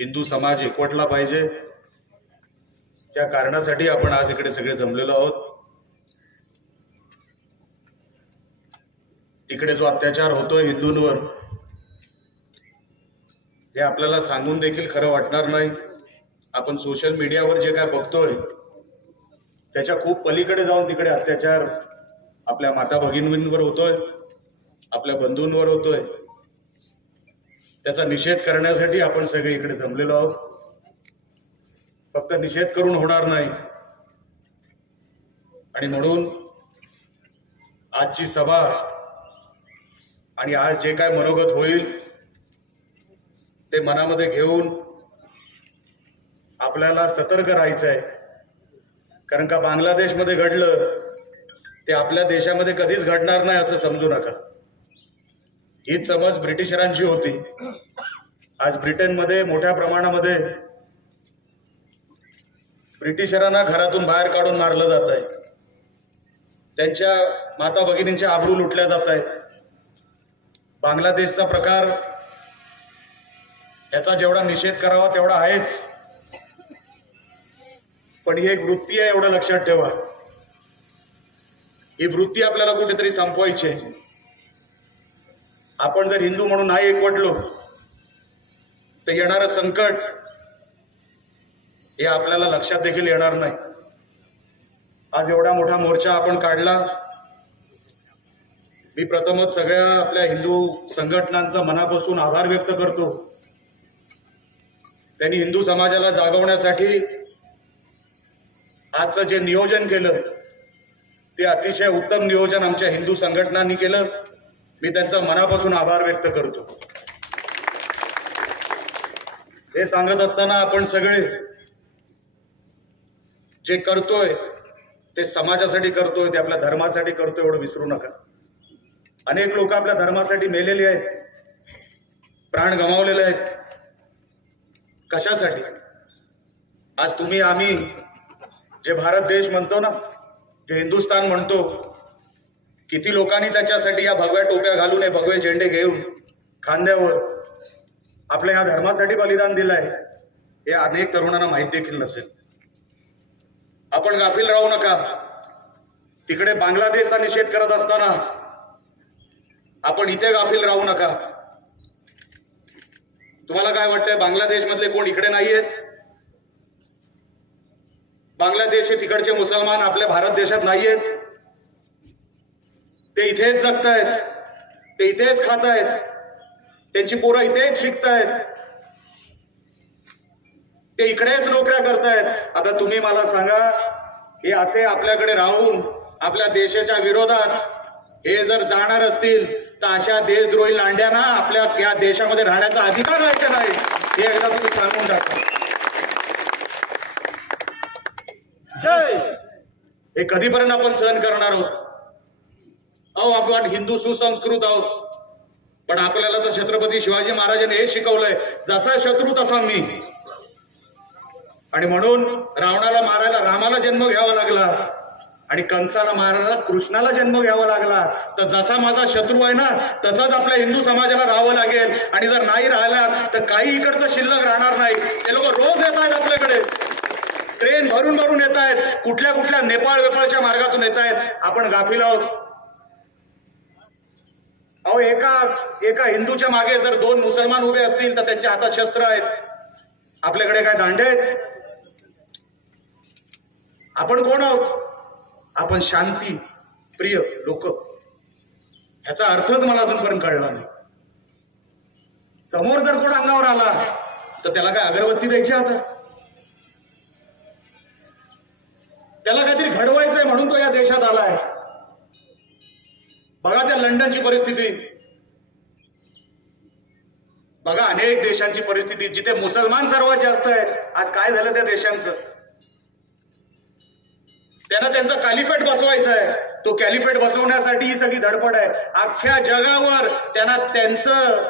हिंदू समाज एकवटला पाहिजे त्या कारणासाठी आपण आज इकडे सगळे जमलेलो आहोत तिकडे जो अत्याचार होतोय हिंदूंवर हे आपल्याला सांगून देखील खरं वाटणार नाही आपण सोशल मीडियावर जे काय बघतोय त्याच्या खूप पलीकडे जाऊन तिकडे अत्याचार आपल्या माता भगिनींवर होतोय आपल्या बंधूंवर होतोय त्याचा निषेध करण्यासाठी आपण सगळे इकडे जमलेलो आहोत फक्त निषेध करून होणार नाही आणि म्हणून आजची सभा आणि आज जे काय मनोगत होईल ते मनामध्ये घेऊन आपल्याला सतर्क राहायचं आहे कारण का बांगलादेशमध्ये घडलं ते आपल्या देशामध्ये कधीच घडणार नाही असं समजू नका हीच समज ब्रिटिशरांची होती आज ब्रिटन मध्ये मोठ्या प्रमाणामध्ये ब्रिटिशरांना घरातून बाहेर काढून मारलं जात आहे त्यांच्या माता भगिनींच्या आबरू लुटल्या जात आहेत बांगलादेशचा प्रकार याचा जेवढा निषेध करावा तेवढा आहेच पण ही एक वृत्ती आहे एवढं लक्षात ठेवा ही वृत्ती आपल्याला कुठेतरी संपवायची आहे आपण जर हिंदू म्हणून नाही एकवटलो तर येणारं संकट हे आपल्याला लक्षात देखील येणार नाही आज एवढा मोठा मोर्चा आपण काढला मी प्रथमच सगळ्या आपल्या हिंदू संघटनांचा मनापासून आभार व्यक्त करतो त्यांनी हिंदू समाजाला जागवण्यासाठी आजचं जे नियोजन केलं ते अतिशय उत्तम नियोजन आमच्या हिंदू संघटनांनी केलं मी त्यांचा मनापासून आभार व्यक्त करतो हे सांगत असताना आपण सगळे जे करतोय ते समाजासाठी करतोय ते आपल्या धर्मासाठी करतोय एवढं विसरू नका अनेक लोक आपल्या धर्मासाठी मेलेले आहेत प्राण गमावलेले आहेत कशासाठी आज तुम्ही आम्ही जे भारत देश म्हणतो ना जे हिंदुस्थान म्हणतो किती लोकांनी त्याच्यासाठी या भगव्या टोप्या घालून हे भगवे झेंडे घेऊन खांद्यावर आपल्या या धर्मासाठी बलिदान दिलं आहे हे अनेक तरुणांना माहीत देखील नसेल आपण गाफील राहू नका तिकडे बांगलादेशचा निषेध करत असताना आपण इथे गाफील राहू नका तुम्हाला काय वाटतंय बांगलादेशमधले कोण इकडे नाही आहेत बांगलादेश हे तिकडचे मुसलमान आपल्या भारत देशात नाही आहेत ते इथेच जगतायत ते इथेच खातायत त्यांची पोरं इथेच शिकतायत ते इकडेच नोकऱ्या करतायत आता तुम्ही मला सांगा हे असे आपल्याकडे राहून आपल्या देशाच्या विरोधात हे जर जाणार असतील तर अशा देशद्रोही लांड्यांना आपल्या या देशामध्ये राहण्याचा अधिकार व्हायचा नाही हे एकदा तुम्ही सांगून टाका हे कधीपर्यंत आपण सहन करणार आहोत अहो आपण हिंदू सुसंस्कृत आहोत पण आपल्याला तर छत्रपती शिवाजी महाराजांनी हे शिकवलंय जसा शत्रू तसा मी आणि म्हणून रावणाला मारायला रामाला जन्म घ्यावा लागला आणि कंसाला मारायला कृष्णाला जन्म घ्यावा लागला तर जसा माझा शत्रू आहे ना तसाच आपल्या हिंदू समाजाला राहावं लागेल आणि जर नाही राहिला तर काही इकडचं शिल्लक राहणार नाही ते लोक रोज येत आहेत आपल्याकडे ट्रेन भरून भरून येत आहेत कुठल्या कुठल्या नेपाळ वेपाळच्या मार्गातून येत आहेत आपण गाफील आहोत अहो एका एका हिंदूच्या मागे जर दोन मुसलमान उभे असतील तर त्यांच्या हातात शस्त्र आहेत आपल्याकडे काय दांडे आहेत आपण कोण आहोत आपण शांती प्रिय लोक ह्याचा अर्थच मला अजूनपर्यंत कळला नाही समोर जर कोण अंगावर आला तर त्याला काय अगरबत्ती द्यायची आता त्याला काहीतरी घडवायचंय म्हणून तो या देशात आला आहे बघा त्या लंडनची परिस्थिती बघा अनेक देशांची परिस्थिती जिथे मुसलमान सर्वात जास्त आहेत आज काय झालं त्या देशांचं त्यांना त्यांचा कॅलिफेट बसवायचा आहे तो कॅलिफेट बसवण्यासाठी ही सगळी धडपड आहे अख्ख्या जगावर त्यांना त्यांचं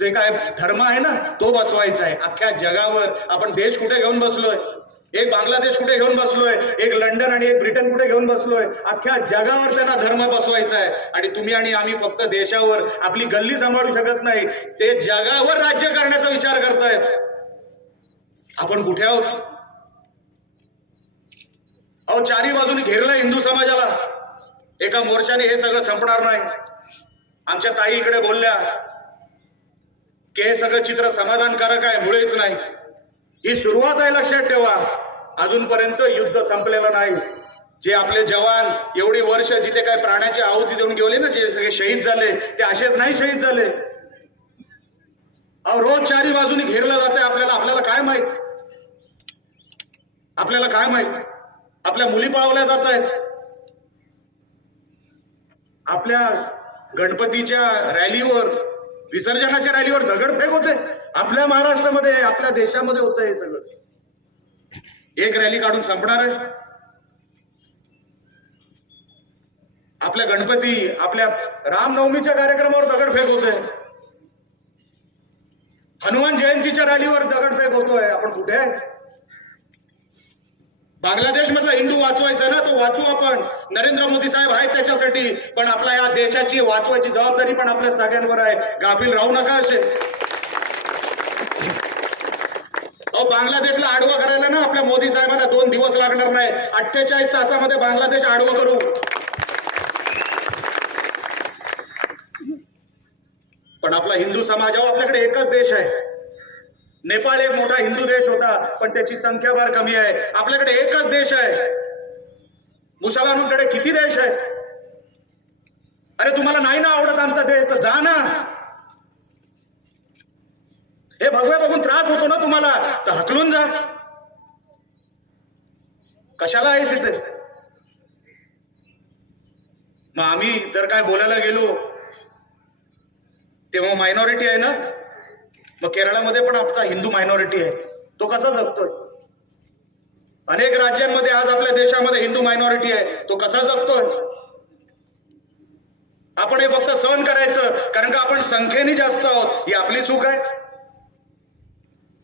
जे काय धर्म आहे ना तो बसवायचा आहे अख्ख्या जगावर आपण देश कुठे घेऊन बसलोय एक बांगलादेश कुठे घेऊन बसलोय एक लंडन आणि एक ब्रिटन कुठे घेऊन बसलोय अख्ख्या जगावर त्यांना धर्म बसवायचा आहे आणि तुम्ही आणि आम्ही फक्त देशावर आपली गल्ली सांभाळू शकत नाही ते जगावर राज्य करण्याचा विचार करतायत आपण कुठे आहोत अहो चारी बाजूने घेरलं हिंदू समाजाला एका मोर्चाने हे सगळं संपणार नाही आमच्या ताई इकडे बोलल्या की हे सगळं चित्र समाधानकारक आहे मुळेच नाही ही सुरुवात आहे लक्षात ठेवा अजूनपर्यंत युद्ध संपलेलं नाही जे आपले जवान एवढी वर्ष जिथे काय प्राण्याची आहुती देऊन गेले ना जे शहीद झाले ते असेच नाही शहीद झाले अहो रोज चारी बाजूनी घेरलं जात आहे आपल्याला आपल्याला काय माहित आपल्याला काय माहित आपल्या मुली पाळवल्या जात आहेत आपल्या गणपतीच्या रॅलीवर विसर्जनाच्या रॅलीवर दगड फेक होते आपल्या महाराष्ट्रामध्ये आपल्या देशामध्ये होतं हे सगळं एक रॅली काढून संपणार आहे आपल्या गणपती आपल्या रामनवमीच्या कार्यक्रमावर दगड फेक होतोय हनुमान जयंतीच्या रॅलीवर दगडफेक होतोय आपण कुठे बांगलादेश मधला हिंदू वाचवायचा ना तो वाचू आपण नरेंद्र मोदी साहेब आहेत त्याच्यासाठी पण आपल्या या देशाची वाचवायची जबाबदारी पण आपल्या सगळ्यांवर आहे गाफील राहू नका असे अहो बांगलादेशला आडवा करायला ना आपल्या मोदी साहेबांना दोन दिवस लागणार नाही अठ्ठेचाळीस तासामध्ये बांगलादेश आडवा करू पण आपला हिंदू समाज आपल्याकडे एकच देश आहे नेपाळ एक मोठा हिंदू देश होता पण त्याची संख्या फार कमी आहे आपल्याकडे एकच देश आहे मुसलमानांकडे किती देश आहे अरे तुम्हाला नाही ना आवडत आमचा देश तर जा ना हे भगवे बघून त्रास होतो ना तुम्हाला तर हकलून जा कशाला आहेस इथे मग आम्ही जर काय बोलायला गेलो तेव्हा मायनॉरिटी आहे ना मग केरळामध्ये पण आपला हिंदू मायनॉरिटी आहे तो कसा जगतोय अनेक राज्यांमध्ये आज आपल्या देशामध्ये हिंदू मायनॉरिटी आहे तो कसा जगतोय आपण हे फक्त सहन करायचं कारण का आपण संख्येने जास्त आहोत ही आपली चूक आहे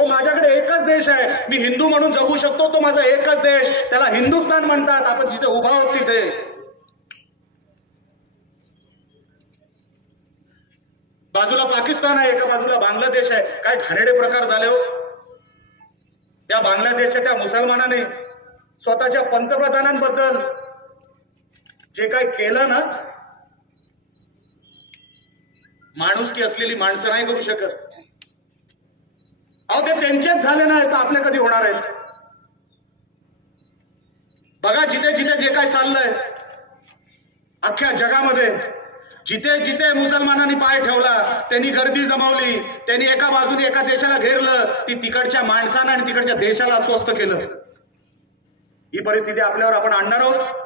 ओ माझ्याकडे एकच देश आहे मी हिंदू म्हणून जगू शकतो तो माझा एकच देश त्याला हिंदुस्थान म्हणतात आपण जिथे उभा आहोत तिथे आपला बांगलादेश आहे काय घाणेडे प्रकार झाले हो त्या बांगलादेशच्या त्या मुसलमानाने स्वतःच्या पंतप्रधानांबद्दल जे काय केलं ना माणुसकी असलेली माणसं नाही करू शकत अहो ते त्यांचेच झाले नाही तर आपल्या कधी होणार आहे बघा जिथे जिथे जे काय चाललंय अख्ख्या जगामध्ये जिथे जिथे मुसलमानांनी पाय ठेवला त्यांनी गर्दी जमावली त्यांनी एका बाजूने एका देशाला घेरलं ती तिकडच्या माणसानं आणि तिकडच्या देशाला अस्वस्थ केलं ही परिस्थिती आपल्यावर आपण आणणार आहोत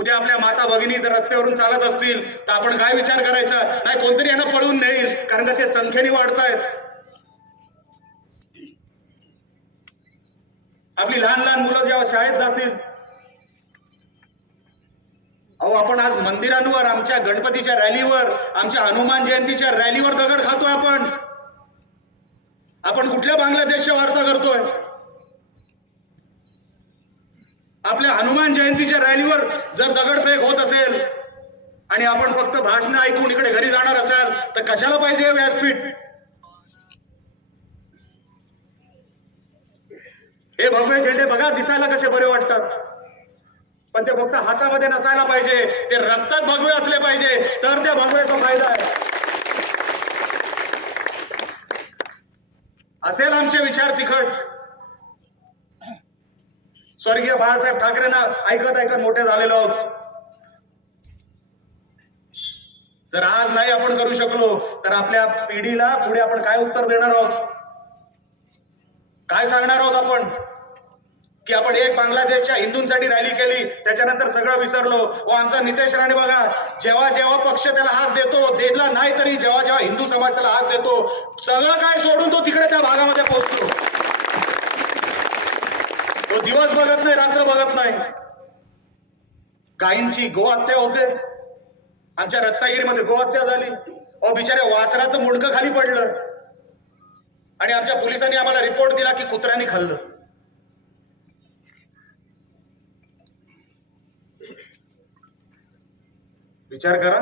उद्या आपल्या माता भगिनी जर रस्त्यावरून चालत असतील तर आपण काय विचार करायचा नाही कोणतरी यांना पळवून नेईल कारण का ते संख्येने वाढत आहेत आपली लहान लहान मुलं जेव्हा शाळेत जातील अहो आपण आज मंदिरांवर आमच्या गणपतीच्या रॅलीवर आमच्या हनुमान जयंतीच्या रॅलीवर दगड खातोय आपण आपण कुठल्या बांगलादेशच्या वार्ता करतोय आपल्या हनुमान जयंतीच्या रॅलीवर जर दगडफेक होत असेल आणि आपण फक्त भाषणं ऐकून इकडे घरी जाणार असाल तर कशाला पाहिजे व्यासपीठ हे भव्य झेंडे बघा दिसायला कसे बरे वाटतात पण ते फक्त हातामध्ये नसायला पाहिजे ते रक्तात भगवे असले पाहिजे तर त्या भगव्याचा फायदा आहे असेल आमचे विचार तिखट स्वर्गीय बाळासाहेब ना ऐकत ऐकत मोठे झालेलो आहोत जर आज नाही आपण करू शकलो तर आपल्या पिढीला पुढे आपण काय उत्तर देणार आहोत काय सांगणार आहोत आपण की आपण एक बांगलादेशच्या हिंदूंसाठी रॅली केली त्याच्यानंतर सगळं विसरलो व आमचा नितेश राणे बघा जेव्हा जेव्हा पक्ष त्याला हात देतो देतला नाही तरी जेव्हा जेव्हा हिंदू समाज त्याला हात देतो सगळं काय सोडून तो तिकडे त्या भागामध्ये पोहोचतो तो दिवस बघत नाही रात्र बघत नाही काहींची गोहत्या होते आमच्या रत्नागिरीमध्ये गोहत्या झाली अ बिचारे वासराचं मुडकं खाली पडलं आणि आमच्या पोलिसांनी आम्हाला रिपोर्ट दिला की कुत्र्यांनी खाल्लं विचार करा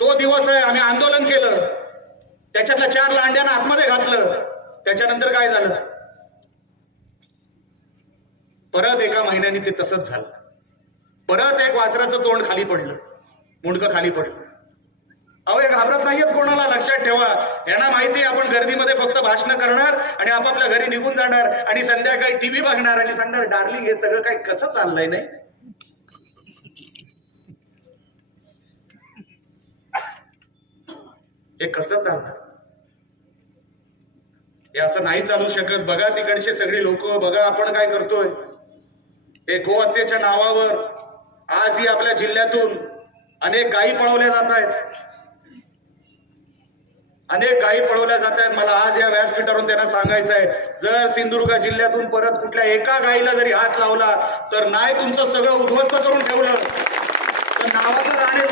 तो दिवस आहे आम्ही आंदोलन केलं त्याच्यातल्या चार लांड्यानं आतमध्ये घातलं त्याच्यानंतर काय झालं परत एका महिन्याने ते तसंच झालं परत एक वासराचं तोंड खाली पडलं मुंडकं खाली पडलं अहो हे घाबरत नाहीयेत कोणाला लक्षात ठेवा यांना माहिती आपण गर्दीमध्ये फक्त भाषण करणार आणि आपापल्या घरी निघून जाणार आणि संध्याकाळी टीव्ही बघणार आणि सांगणार डार्लिंग हे सगळं काही कसं चाललंय नाही हे कसं चालणार हे असं नाही चालू शकत बघा तिकडचे सगळी लोक बघा आपण काय करतोय हे गोहत्येच्या नावावर ही आपल्या जिल्ह्यातून अनेक गायी पळवल्या जात आहेत अनेक गायी पळवल्या जात आहेत मला आज या व्यासपीठावरून त्यांना सांगायचं आहे जर सिंधुदुर्ग जिल्ह्यातून परत कुठल्या एका गायीला जरी हात लावला तर नाही तुमचं सगळं उद्ध्वस्त करून ठेवलं तर नावाचं राहणे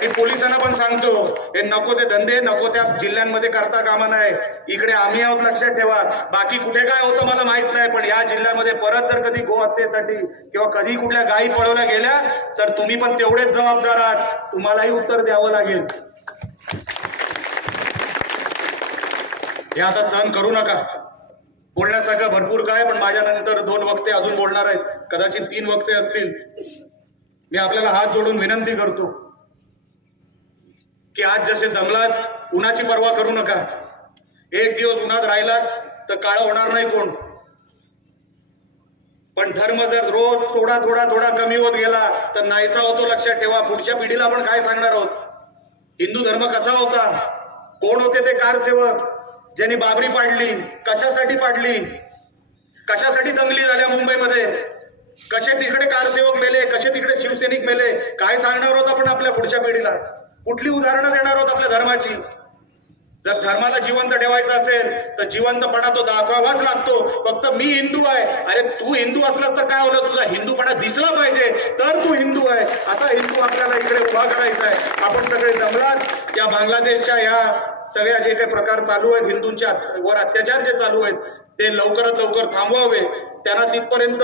आणि पोलिसांना पण सांगतो हे नको ते धंदे नको त्या जिल्ह्यांमध्ये करता कामा नाही इकडे आम्ही आहोत लक्षात ठेवा बाकी कुठे काय होतं मला माहित नाही पण या जिल्ह्यामध्ये परत जर कधी गो हत्येसाठी किंवा कधी कुठल्या गायी पळवल्या गेल्या तर तुम्ही पण तेवढेच जबाबदार आहात तुम्हालाही उत्तर द्यावं लागेल हे आता सहन करू नका बोलण्यासारखं भरपूर काय पण माझ्यानंतर दोन वक्ते अजून बोलणार आहेत कदाचित तीन वक्ते असतील मी आपल्याला हात जोडून विनंती करतो की आज जसे जमलात उन्हाची पर्वा करू नका एक दिवस उन्हात राहिलात तर काळं होणार नाही कोण पण धर्म जर रोज थोडा थोडा थोडा कमी होत गेला तर नाहीसा होतो लक्षात ठेवा पुढच्या पिढीला आपण काय सांगणार आहोत हिंदू धर्म कसा होता कोण होते ते कारसेवक ज्यांनी बाबरी पाडली कशासाठी पाडली कशासाठी दंगली झाल्या मुंबईमध्ये कसे तिकडे कारसेवक मेले कसे तिकडे शिवसैनिक मेले काय सांगणार आहोत आपण आपल्या पुढच्या पिढीला कुठली उदाहरणं देणार आहोत आपल्या धर्माची जर धर्माला जिवंत ठेवायचं असेल तर जिवंतपणा तो दाखवावाच लागतो फक्त मी हिंदू आहे अरे तू हिंदू असलास तर काय होलं तुझा हिंदूपणा दिसला पाहिजे तर तू हिंदू आहे असा हिंदू आपल्याला इकडे उभा करायचा आहे आपण सगळे जमलात या बांगलादेशच्या या सगळ्या जे काही प्रकार चालू आहेत हिंदूंच्या वर अत्याचार जे चालू आहेत ते लवकरात लवकर थांबवावे त्यांना तिथपर्यंत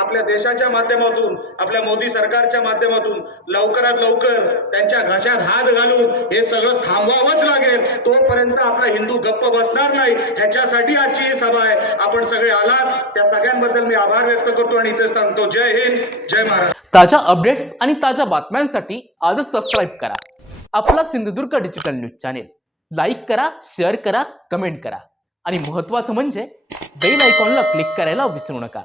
आपल्या देशाच्या माध्यमातून आपल्या मोदी सरकारच्या माध्यमातून लवकरात लवकर त्यांच्या घशात हात घालून हे सगळं थांबवावंच लागेल तोपर्यंत आपला हिंदू गप्प बसणार नाही ह्याच्यासाठी आजची ही सभा आहे आपण सगळे आलात त्या सगळ्यांबद्दल मी आभार व्यक्त करतो आणि इथेच सांगतो जय हिंद जय महाराष्ट्र ताज्या अपडेट्स आणि ताज्या बातम्यांसाठी आजच सबस्क्राईब करा आपला Sindhudurg digital news channel like करा शेअर करा कमेंट करा आणि महत्त्वाचं म्हणजे बेल आयकॉनला क्लिक करायला विसरू नका